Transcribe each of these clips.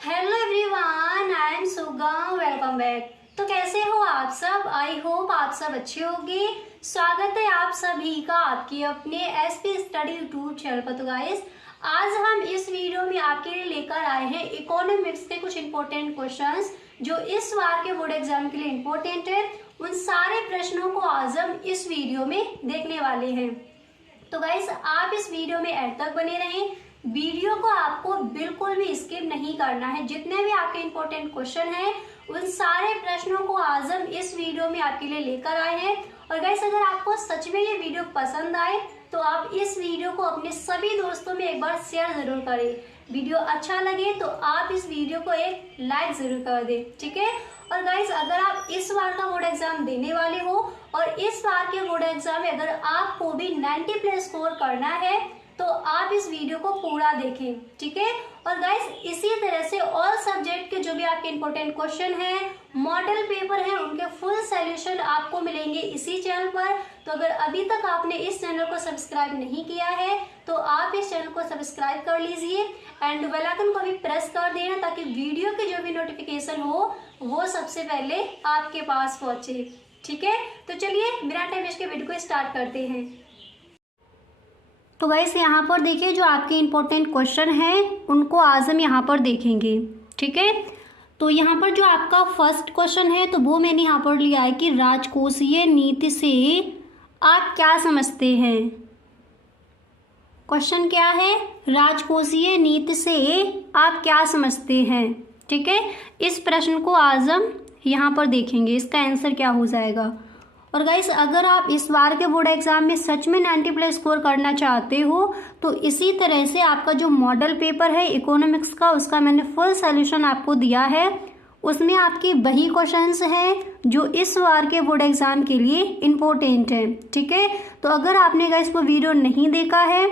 Hello everyone, I am सुगम। Welcome back. तो कैसे हो आप सब? आई होप आप सब अच्छे होंगे। स्वागत है आप सभी का आपके अपने एसपी स्टडी यूट्यूब चैनल पर। तो गाइस, आज हम इस वीडियो में आपके लिए लेकर आए हैं इकोनॉमिक्स के कुछ इंपॉर्टेंट क्वेश्चंस जो इस बार के बोर्ड एग्जाम के लिए इंपॉर्टेंट है। उन सारे प्रश्नों को आज हम इस वीडियो में देखने वाले हैं। तो गाइस, आप इस वीडियो में एंड तक बने रहें। वीडियो को आपको बिल्कुल भी स्किप नहीं करना है। जितने भी आपके इंपॉर्टेंट क्वेश्चन हैं उन सारे प्रश्नों को आज हम इस वीडियो में आपके लिए लेकर आए हैं। और गाइस, अगर आपको सच में ये वीडियो पसंद आए तो आप इस वीडियो को अपने सभी दोस्तों में एक बार शेयर जरूर करें। वीडियो अच्छा लगे तो आप इस वीडियो को एक लाइक जरूर कर दें, ठीक है। और गाइस, अगर आप इस बार का बोर्ड एग्जाम देने वाले हो और इस बार के बोर्ड एग्जाम में अगर आपको भी 90+ स्कोर करना है तो आप इस वीडियो को पूरा देखें, ठीक है। और गाइस, इसी तरह से ऑल सब्जेक्ट के जो भी आपके इंपॉर्टेंट क्वेश्चन हैं, मॉडल पेपर हैं, उनके फुल सॉल्यूशन आपको मिलेंगे इसी चैनल पर। तो अगर अभी तक आपने इस चैनल को सब्सक्राइब नहीं किया है तो आप इस चैनल को सब्सक्राइब कर लीजिए एंड बेल आइकन को भी प्रेस कर देना ताकि वीडियो की जो भी नोटिफिकेशन हो वो सबसे पहले आपके पास पहुंचे, ठीक है। तो चलिए बिना टाइम वेस्ट के वीडियो को स्टार्ट करते हैं। तो गाइस, यहाँ पर देखिए जो आपके इम्पोर्टेंट क्वेश्चन हैं उनको आज हम यहाँ पर देखेंगे, ठीक है। तो यहाँ पर जो आपका फर्स्ट क्वेश्चन है तो वो मैंने यहाँ पर लिया है कि राजकोषीय नीति से आप क्या समझते हैं। क्वेश्चन क्या है? राजकोषीय नीति से आप क्या समझते हैं, ठीक है। इस प्रश्न को आज हम यहाँ पर देखेंगे, इसका आंसर क्या हो जाएगा। और गाइस, अगर आप इस बार के बोर्ड एग्जाम में सच में 90+ स्कोर करना चाहते हो तो इसी तरह से आपका जो मॉडल पेपर है इकोनॉमिक्स का, उसका मैंने फुल सॉल्यूशन आपको दिया है। उसमें आपकी वही क्वेश्चंस हैं जो इस बार के बोर्ड एग्जाम के लिए इम्पोर्टेंट है, ठीक है। तो अगर आपने गाइस वो वीडियो नहीं देखा है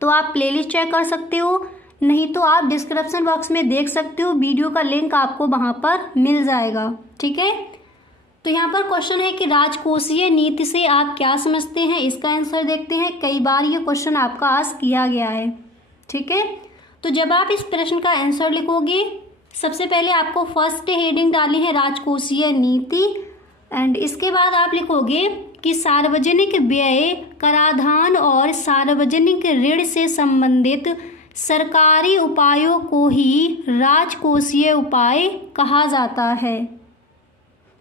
तो आप प्लेलिस्ट चेक कर सकते हो, नहीं तो आप डिस्क्रिप्शन बॉक्स में देख सकते हो, वीडियो का लिंक आपको वहाँ पर मिल जाएगा, ठीक है। तो यहाँ पर क्वेश्चन है कि राजकोषीय नीति से आप क्या समझते हैं। इसका आंसर देखते हैं। कई बार ये क्वेश्चन आपका आस्क किया गया है, ठीक है। तो जब आप इस प्रश्न का आंसर लिखोगे, सबसे पहले आपको फर्स्ट हेडिंग डाली है राजकोषीय नीति एंड इसके बाद आप लिखोगे कि सार्वजनिक व्यय, कराधान और सार्वजनिक ऋण से संबंधित सरकारी उपायों को ही राजकोषीय उपाय कहा जाता है।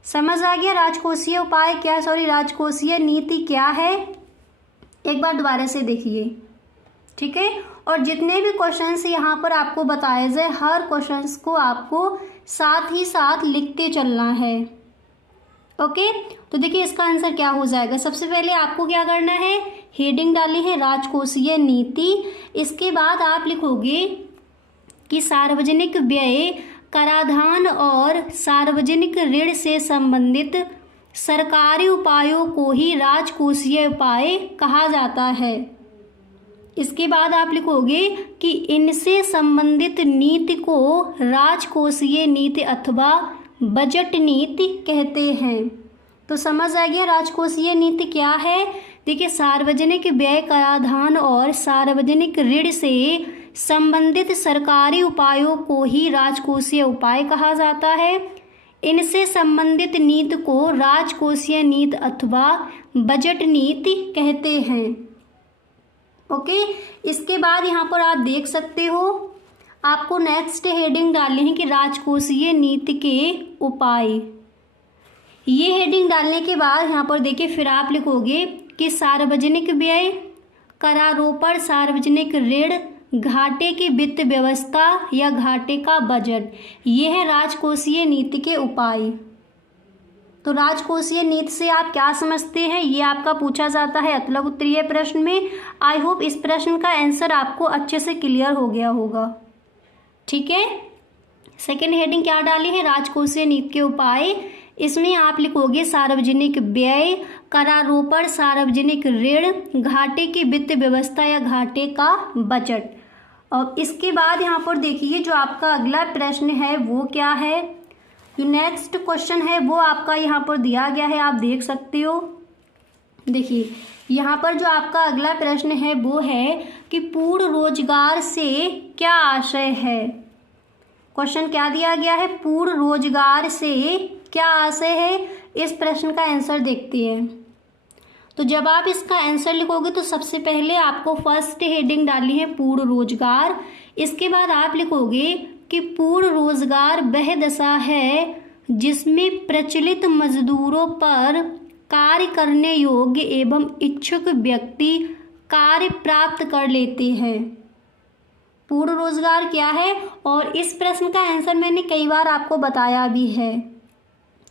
समझ आ गया राजकोषीय उपाय क्या, राजकोषीय नीति क्या है? एक बार दोबारा से देखिए, ठीक है। और जितने भी क्वेश्चंस यहाँ पर आपको बताए जाए हर क्वेश्चंस को आपको साथ ही साथ लिखते चलना है, ओके। तो देखिए इसका आंसर क्या हो जाएगा। सबसे पहले आपको क्या करना है, हेडिंग डाली है राजकोषीय नीति, इसके बाद आप लिखोगे कि सार्वजनिक व्यय, कराधान और सार्वजनिक ऋण से संबंधित सरकारी उपायों को ही राजकोषीय उपाय कहा जाता है। इसके बाद आप लिखोगे कि इनसे संबंधित नीति को राजकोषीय नीति अथवा बजट नीति कहते हैं। तो समझ आ गया राजकोषीय नीति क्या है। देखिए, सार्वजनिक व्यय, कराधान और सार्वजनिक ऋण से संबंधित सरकारी उपायों को ही राजकोषीय उपाय कहा जाता है। इनसे संबंधित नीति को राजकोषीय नीति अथवा बजट नीति कहते हैं, ओके। इसके बाद यहाँ पर आप देख सकते हो आपको नेक्स्ट हेडिंग डालनी है कि राजकोषीय नीति के उपाय। ये हेडिंग डालने के बाद यहाँ पर देखिए फिर आप लिखोगे कि सार्वजनिक व्यय, करारोपण, सार्वजनिक ऋण, घाटे की वित्त व्यवस्था या घाटे का बजट, ये है राजकोषीय नीति के उपाय। तो राजकोषीय नीति से आप क्या समझते हैं, ये आपका पूछा जाता है अतलग उत्तरीय प्रश्न में। आई होप इस प्रश्न का आंसर आपको अच्छे से क्लियर हो गया होगा, ठीक है। सेकेंड हेडिंग क्या डाली है, राजकोषीय नीति के उपाय। इसमें आप लिखोगे सार्वजनिक व्यय, करारोपण, सार्वजनिक ऋण, घाटे की वित्त व्यवस्था या घाटे का बजट। और इसके बाद यहाँ पर देखिए जो आपका अगला प्रश्न है वो क्या है। जो नेक्स्ट क्वेश्चन है वो आपका यहाँ पर दिया गया है, आप देख सकते हो। देखिए यहाँ पर जो आपका अगला प्रश्न है वो है कि पूर्ण रोजगार से क्या आशय है। क्वेश्चन क्या दिया गया है, पूर्ण रोजगार से क्या आशय है, इस प्रश्न का आंसर देखते हैं। तो जब आप इसका आंसर लिखोगे तो सबसे पहले आपको फर्स्ट हेडिंग डालनी है पूर्ण रोजगार। इसके बाद आप लिखोगे कि पूर्ण रोजगार वह दशा है जिसमें प्रचलित मजदूरों पर कार्य करने योग्य एवं इच्छुक व्यक्ति कार्य प्राप्त कर लेते हैं। पूर्ण रोजगार क्या है, और इस प्रश्न का आंसर मैंने कई बार आपको बताया भी है।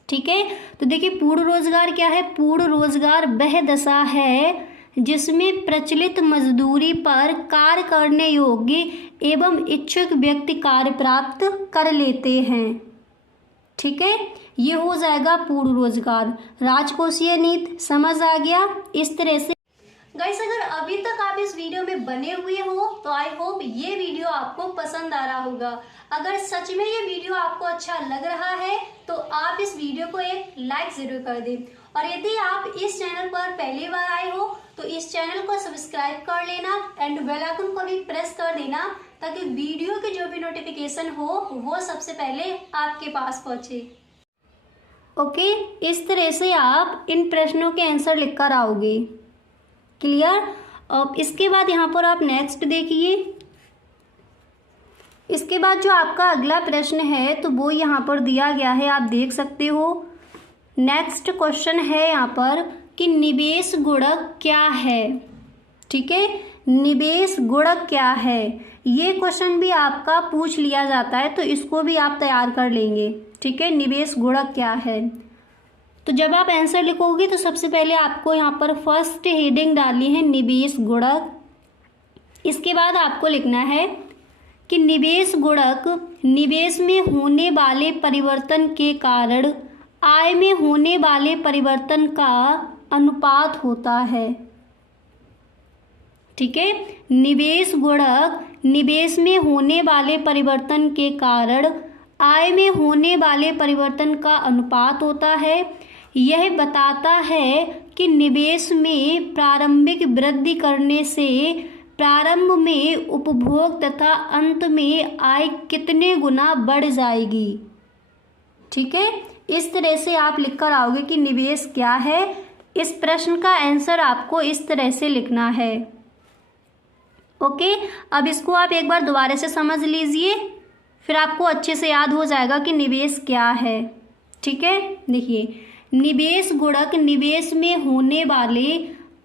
ठीक है, तो देखिए पूर्ण रोजगार क्या है, पूर्ण रोजगार वह दशा है जिसमें प्रचलित मजदूरी पर कार्य करने योग्य एवं इच्छुक व्यक्ति कार्य प्राप्त कर लेते हैं। ठीक है, ये हो जाएगा पूर्ण रोजगार। राजकोषीय नीति समझ आ गया। इस तरह से गाइस अगर अभी तक आप इस वीडियो में बने हुए हो तो आई होप ये वीडियो आपको पसंद आ रहा होगा। अगर सच में ये वीडियो आपको अच्छा लग रहा है तो आप इस वीडियो को एक लाइक जरूर कर दें, और यदि आप इस चैनल पर पहली बार आए हो तो इस चैनल को सब्सक्राइब कर लेना एंड बेल आइकन को भी प्रेस कर देना, ताकि वीडियो की जो भी नोटिफिकेशन हो वो सबसे पहले आपके पास पहुंचे। ओके, इस तरह से आप इन प्रश्नों के आंसर लिख कर आओगे। क्लियर। अब इसके बाद यहाँ पर आप नेक्स्ट देखिए। इसके बाद जो आपका अगला प्रश्न है तो वो यहाँ पर दिया गया है, आप देख सकते हो। नेक्स्ट क्वेश्चन है यहाँ पर कि निवेश गुणक क्या है। ठीक है, निवेश गुणक क्या है, ये क्वेश्चन भी आपका पूछ लिया जाता है, तो इसको भी आप तैयार कर लेंगे। ठीक है, निवेश गुणक क्या है। तो जब आप आंसर लिखोगे तो सबसे पहले आपको यहाँ पर फर्स्ट हेडिंग डालनी है निवेश गुणक। इसके बाद आपको लिखना है कि निवेश गुणक निवेश में होने वाले परिवर्तन के कारण आय में होने वाले परिवर्तन का अनुपात होता है। ठीक है, निवेश गुणक निवेश में होने वाले परिवर्तन के कारण आय में होने वाले परिवर्तन का अनुपात होता है। यह बताता है कि निवेश में प्रारंभिक वृद्धि करने से प्रारंभ में उपभोग तथा अंत में आय कितने गुना बढ़ जाएगी। ठीक है, इस तरह से आप लिखकर आओगे कि निवेश क्या है। इस प्रश्न का आंसर आपको इस तरह से लिखना है। ओके, अब इसको आप एक बार दोबारा से समझ लीजिए, फिर आपको अच्छे से याद हो जाएगा कि निवेश क्या है। ठीक है, देखिए निवेश गुणक निवेश में होने वाले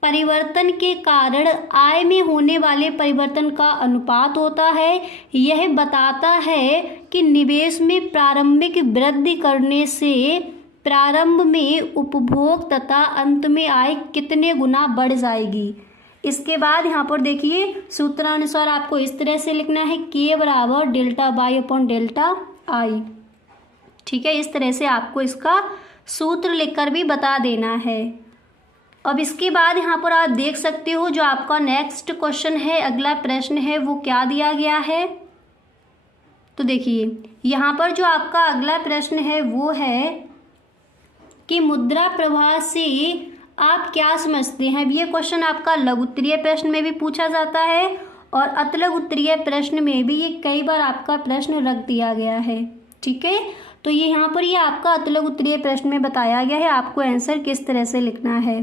परिवर्तन के कारण आय में होने वाले परिवर्तन का अनुपात होता है। यह बताता है कि निवेश में प्रारंभिक वृद्धि करने से प्रारंभ में उपभोग तथा अंत में आय कितने गुना बढ़ जाएगी। इसके बाद यहाँ पर देखिए सूत्रानुसार आपको इस तरह से लिखना है K बराबर delta Y upon delta I. ठीक है, इस तरह से आपको इसका सूत्र लिखकर भी बता देना है। अब इसके बाद यहाँ पर आप देख सकते हो जो आपका नेक्स्ट क्वेश्चन है, अगला प्रश्न है, वो क्या दिया गया है। तो देखिए यहाँ पर जो आपका अगला प्रश्न है वो है कि मुद्रा प्रवाह से आप क्या समझते हैं। अब ये क्वेश्चन आपका लघु उत्तरीय प्रश्न में भी पूछा जाता है और अतिलघु उत्तरीय प्रश्न में भी ये कई बार आपका प्रश्न रख दिया गया है। ठीक है, तो ये यहाँ पर ये आपका अतिलघु उत्तरीय प्रश्न में बताया गया है, आपको आंसर किस तरह से लिखना है।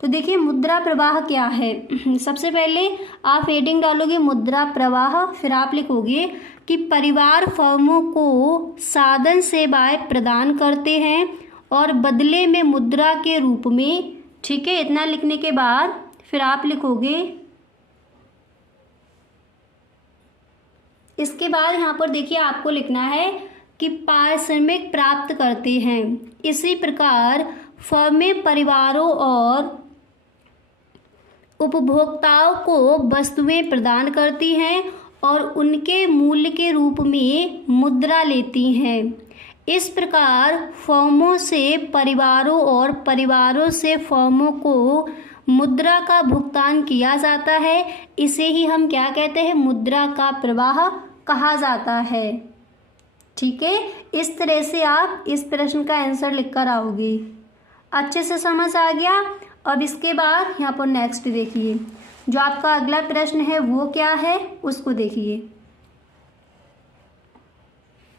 तो देखिए मुद्रा प्रवाह क्या है। सबसे पहले आप हेडिंग डालोगे मुद्रा प्रवाह, फिर आप लिखोगे कि परिवार फर्मों को साधन सेवाएं प्रदान करते हैं और बदले में मुद्रा के रूप में। ठीक है, इतना लिखने के बाद फिर आप लिखोगे, इसके बाद यहाँ पर देखिए आपको लिखना है कि पारिश्रमिक प्राप्त करते हैं। इसी प्रकार फर्में परिवारों और उपभोक्ताओं को वस्तुएं प्रदान करती हैं और उनके मूल्य के रूप में मुद्रा लेती हैं। इस प्रकार फर्मों से परिवारों और परिवारों से फर्मों को मुद्रा का भुगतान किया जाता है। इसे ही हम क्या कहते हैं, मुद्रा का प्रवाह कहा जाता है। ठीक है, इस तरह से आप इस प्रश्न का आंसर लिखकर आओगे। अच्छे से समझ आ गया। अब इसके बाद यहाँ पर नेक्स्ट देखिए, जो आपका अगला प्रश्न है वो क्या है उसको देखिए।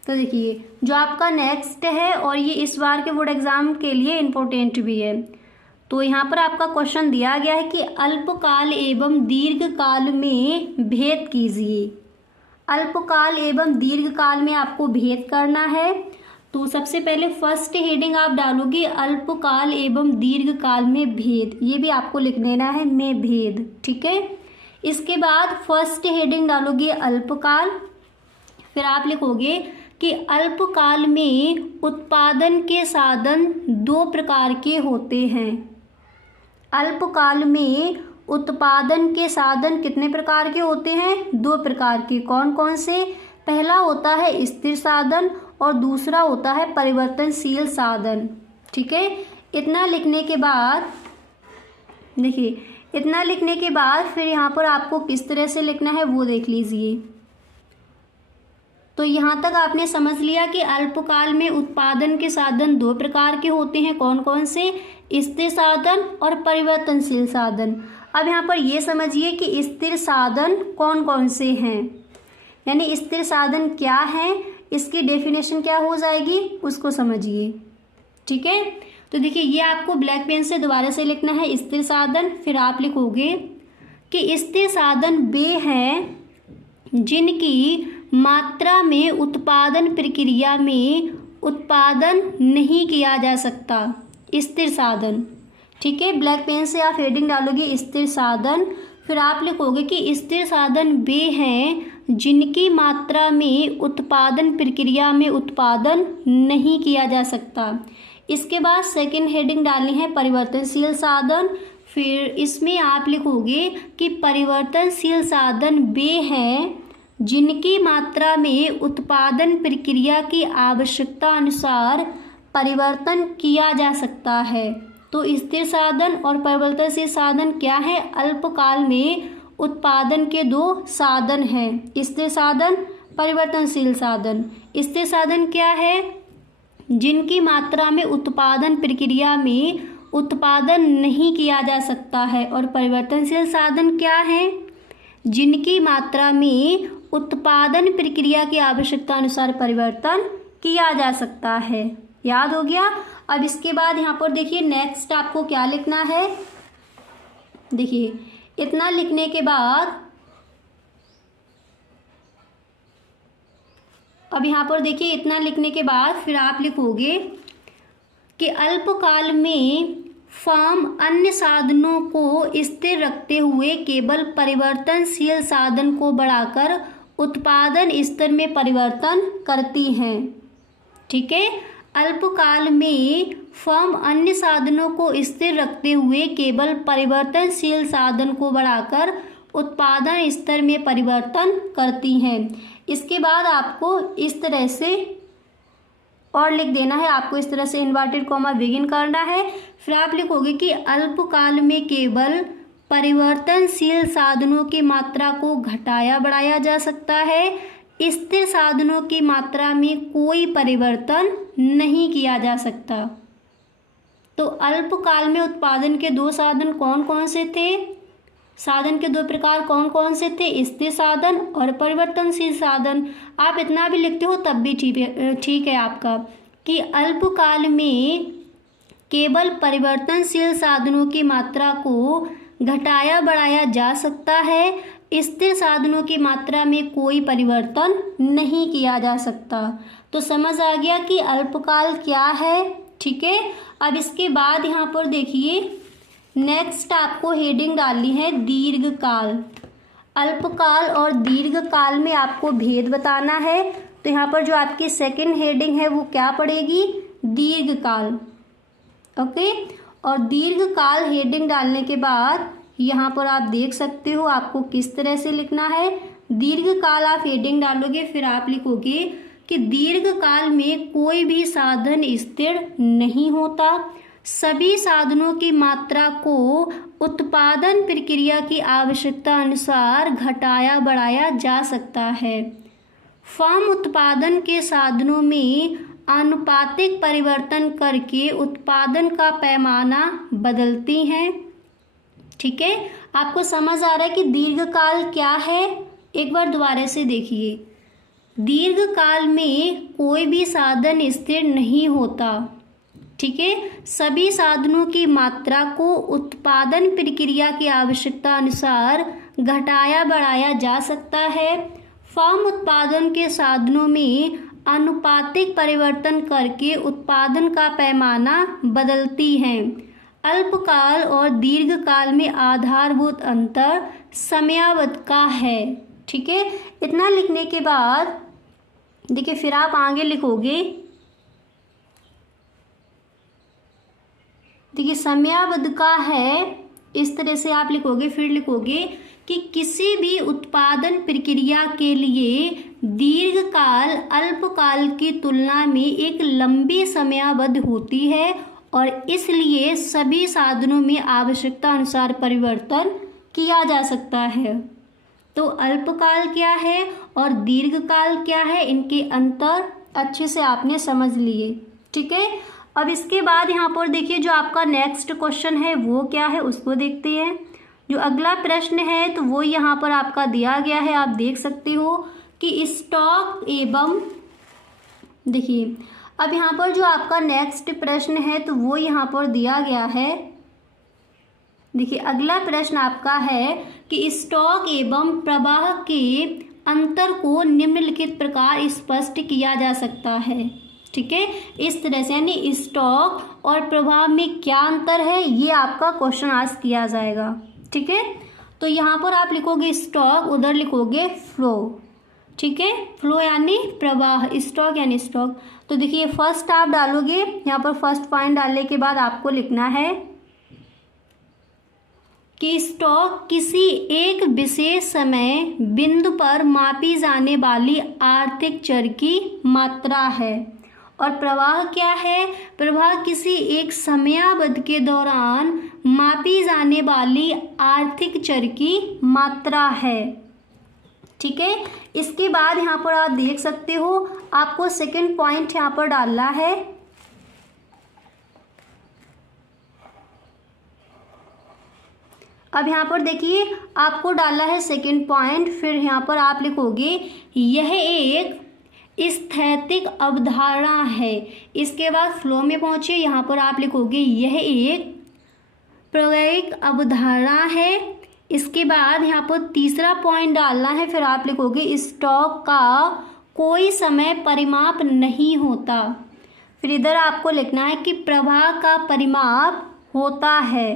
तो देखिए जो आपका नेक्स्ट है और ये इस बार के बोर्ड एग्जाम के लिए इम्पोर्टेंट भी है। तो यहाँ पर आपका क्वेश्चन दिया गया है कि अल्पकाल एवं दीर्घकाल में भेद कीजिए। अल्पकाल एवं दीर्घकाल में आपको भेद करना है। तो सबसे पहले फर्स्ट हेडिंग आप डालोगे अल्पकाल एवं दीर्घकाल में भेद, ये भी आपको लिख देना है में भेद, ठीक है। इसके बाद फर्स्ट हेडिंग डालोगे अल्पकाल, फिर आप लिखोगे कि अल्पकाल में उत्पादन के साधन दो प्रकार के होते हैं। अल्पकाल में उत्पादन के साधन कितने प्रकार के होते हैं? दो प्रकार के। कौन कौन से? पहला होता है स्थिर साधन और दूसरा होता है परिवर्तनशील साधन, ठीक है। इतना लिखने के बाद देखिए, इतना लिखने के बाद फिर यहाँ पर आपको किस तरह से लिखना है वो देख लीजिए। तो यहाँ तक आपने समझ लिया कि अल्पकाल में उत्पादन के साधन दो प्रकार के होते हैं। कौन कौन से? स्थिर साधन और परिवर्तनशील साधन। अब यहाँ पर ये समझिए कि स्थिर साधन कौन कौन से हैं, यानी स्थिर साधन क्या है, इसकी डेफिनेशन क्या हो जाएगी उसको समझिए, ठीक है। तो देखिए ये आपको ब्लैक पेन से दोबारा से लिखना है स्थिर साधन, फिर आप लिखोगे कि स्थिर साधन वे हैं जिनकी मात्रा में उत्पादन प्रक्रिया में उत्पादन नहीं किया जा सकता। स्थिर साधन, ठीक है। ब्लैक पेन से आप हेडिंग डालोगे स्थिर साधन, फिर आप लिखोगे कि स्थिर साधन वे हैं जिनकी मात्रा में उत्पादन प्रक्रिया में उत्पादन नहीं किया जा सकता। इसके बाद सेकंड हेडिंग डालनी है परिवर्तनशील साधन, फिर इसमें आप लिखोगे कि परिवर्तनशील साधन वे हैं जिनकी मात्रा में उत्पादन प्रक्रिया की आवश्यकता अनुसार परिवर्तन किया जा सकता है। तो स्थिर साधन और परिवर्तनशील साधन क्या है? अल्पकाल में उत्पादन के दो साधन हैं, स्थिर साधन, परिवर्तनशील साधन। स्थिर साधन क्या है? जिनकी मात्रा में उत्पादन प्रक्रिया में उत्पादन नहीं किया जा सकता है। और परिवर्तनशील साधन क्या है? जिनकी मात्रा में उत्पादन प्रक्रिया की आवश्यकता अनुसार परिवर्तन किया जा सकता है। याद हो गया। अब इसके बाद यहाँ पर देखिए नेक्स्ट आपको क्या लिखना है। देखिए इतना लिखने के बाद अब यहाँ पर देखिए इतना लिखने के बाद फिर आप लिखोगे कि अल्पकाल में फर्म अन्य साधनों को स्थिर रखते हुए केवल परिवर्तनशील साधन को बढ़ाकर उत्पादन स्तर में परिवर्तन करती हैं, ठीक है। अल्पकाल में फर्म अन्य साधनों को स्थिर रखते हुए केवल परिवर्तनशील साधन को बढ़ाकर उत्पादन स्तर में परिवर्तन करती हैं। इसके बाद आपको इस तरह से और लिख देना है, आपको इस तरह से इन्वर्टेड कॉमा बिगिन करना है। फिर आप लिखोगे कि अल्पकाल में केवल परिवर्तनशील साधनों की मात्रा को घटाया बढ़ाया जा सकता है, स्थिर साधनों की मात्रा में कोई परिवर्तन नहीं किया जा सकता। तो अल्पकाल में उत्पादन के दो साधन कौन कौन से थे? साधन के दो प्रकार कौन कौन से थे? स्थिर साधन और परिवर्तनशील साधन। आप इतना भी लिखते हो तब भी ठीक है आपका, कि अल्पकाल में केवल परिवर्तनशील साधनों की मात्रा को घटाया बढ़ाया जा सकता है, स्थिर साधनों की मात्रा में कोई परिवर्तन नहीं किया जा सकता। तो समझ आ गया कि अल्पकाल क्या है, ठीक है। अब इसके बाद यहाँ पर देखिए नेक्स्ट आपको हेडिंग डालनी है दीर्घकाल। अल्पकाल और दीर्घकाल में आपको भेद बताना है। तो यहाँ पर जो आपकी सेकंड हेडिंग है वो क्या पड़ेगी? दीर्घकाल, ओके। और दीर्घकाल हेडिंग डालने के बाद यहाँ पर आप देख सकते हो आपको किस तरह से लिखना है। दीर्घकाल आप हेडिंग डालोगे, फिर आप लिखोगे कि दीर्घकाल में कोई भी साधन स्थिर नहीं होता, सभी साधनों की मात्रा को उत्पादन प्रक्रिया की आवश्यकता अनुसार घटाया बढ़ाया जा सकता है। फर्म उत्पादन के साधनों में आनुपातिक परिवर्तन करके उत्पादन का पैमाना बदलती हैं, ठीक है। आपको समझ आ रहा है कि दीर्घकाल क्या है? एक बार दोबारा से देखिए, दीर्घ काल में कोई भी साधन स्थिर नहीं होता। ठीक है, सभी साधनों की मात्रा को उत्पादन प्रक्रिया की आवश्यकता अनुसार घटाया बढ़ाया जा सकता है। फर्म उत्पादन के साधनों में आनुपातिक परिवर्तन करके उत्पादन का पैमाना बदलती हैं। अल्पकाल और दीर्घकाल में आधारभूत अंतर समयावधि का है। ठीक है, इतना लिखने के बाद देखिए फिर आप आगे लिखोगे, देखिए समयावधि का है, इस तरह से आप लिखोगे। फिर लिखोगे कि किसी भी उत्पादन प्रक्रिया के लिए दीर्घकाल अल्पकाल की तुलना में एक लंबी समयावधि होती है और इसलिए सभी साधनों में आवश्यकता अनुसार परिवर्तन किया जा सकता है। तो अल्पकाल क्या है और दीर्घकाल क्या है, इनके अंतर अच्छे से आपने समझ लिए। ठीक है, अब इसके बाद यहाँ पर देखिए जो आपका नेक्स्ट क्वेश्चन है वो क्या है उसको देखते हैं। जो अगला प्रश्न है तो वो यहाँ पर आपका दिया गया है, आप देख सकते हो कि स्टॉक एवं, देखिए अब यहाँ पर जो आपका नेक्स्ट प्रश्न है तो वो यहाँ पर दिया गया है। देखिए अगला प्रश्न आपका है कि स्टॉक एवं प्रवाह के अंतर को निम्नलिखित प्रकार स्पष्ट किया जा सकता है। ठीक है, इस तरह से यानी स्टॉक और प्रवाह में क्या अंतर है ये आपका क्वेश्चन आस्क किया जाएगा। ठीक है, तो यहाँ पर आप लिखोगे स्टॉक, उधर लिखोगे फ्लो। ठीक है, फ्लो यानी प्रवाह, स्टॉक यानी स्टॉक। तो देखिए फर्स्ट आप डालोगे, यहाँ पर फर्स्ट पॉइंट डालने के बाद आपको लिखना है कि स्टॉक किसी एक विशेष समय बिंदु पर मापी जाने वाली आर्थिक चर की मात्रा है। और प्रवाह क्या है, प्रवाह किसी एक समयावधि के दौरान मापी जाने वाली आर्थिक चर की मात्रा है। ठीक है, इसके बाद यहाँ पर आप देख सकते हो आपको सेकंड पॉइंट यहाँ पर डालना है। अब यहाँ पर देखिए आपको डालना है सेकंड पॉइंट। फिर यहाँ पर आप लिखोगे यह एक स्थैतिक अवधारणा है। इसके बाद फ्लो में पहुंचे, यहाँ पर आप लिखोगे यह एक प्रायोगिक अवधारणा है। इसके बाद यहाँ पर तीसरा पॉइंट डालना है। फिर आप लिखोगे स्टॉक का कोई समय परिमाप नहीं होता। फिर इधर आपको लिखना है कि प्रवाह का परिमाप होता है।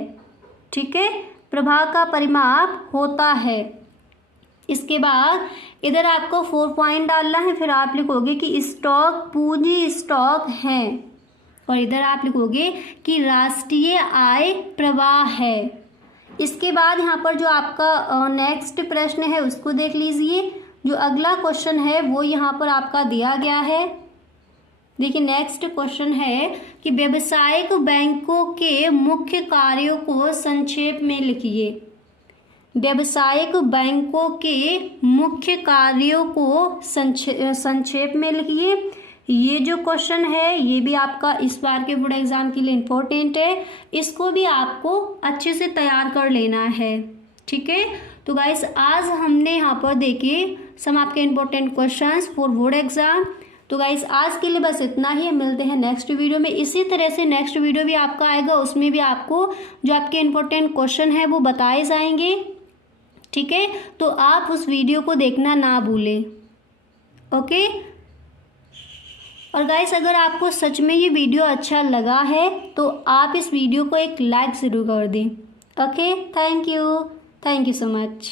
ठीक है, प्रवाह का परिमाप होता है। इसके बाद इधर आपको 4 पॉइंट डालना है। फिर आप लिखोगे कि स्टॉक पूंजी स्टॉक है और इधर आप लिखोगे कि राष्ट्रीय आय प्रवाह है। इसके बाद यहाँ पर जो आपका नेक्स्ट प्रश्न है उसको देख लीजिए। जो अगला क्वेश्चन है वो यहाँ पर आपका दिया गया है। देखिए नेक्स्ट क्वेश्चन है कि व्यावसायिक बैंकों के मुख्य कार्यों को संक्षेप में लिखिए। व्यावसायिक बैंकों के मुख्य कार्यों को संक्षेप में लिखिए। ये जो क्वेश्चन है ये भी आपका इस बार के बोर्ड एग्जाम के लिए इम्पोर्टेंट है, इसको भी आपको अच्छे से तैयार कर लेना है। ठीक है, तो गाइस आज हमने यहाँ पर देखे सम आपके important questions for board exam. तो गाइस आज के लिए बस इतना ही, मिलते हैं नेक्स्ट वीडियो में। इसी तरह से नेक्स्ट वीडियो भी आपका आएगा, उसमें भी आपको जो आपके इम्पोर्टेंट क्वेश्चन है वो बताए जाएंगे। ठीक है, तो आप उस वीडियो को देखना ना भूलें। ओके, और गाइस अगर आपको सच में ये वीडियो अच्छा लगा है तो आप इस वीडियो को एक लाइक ज़रूर कर दें। Okay, thank you so much.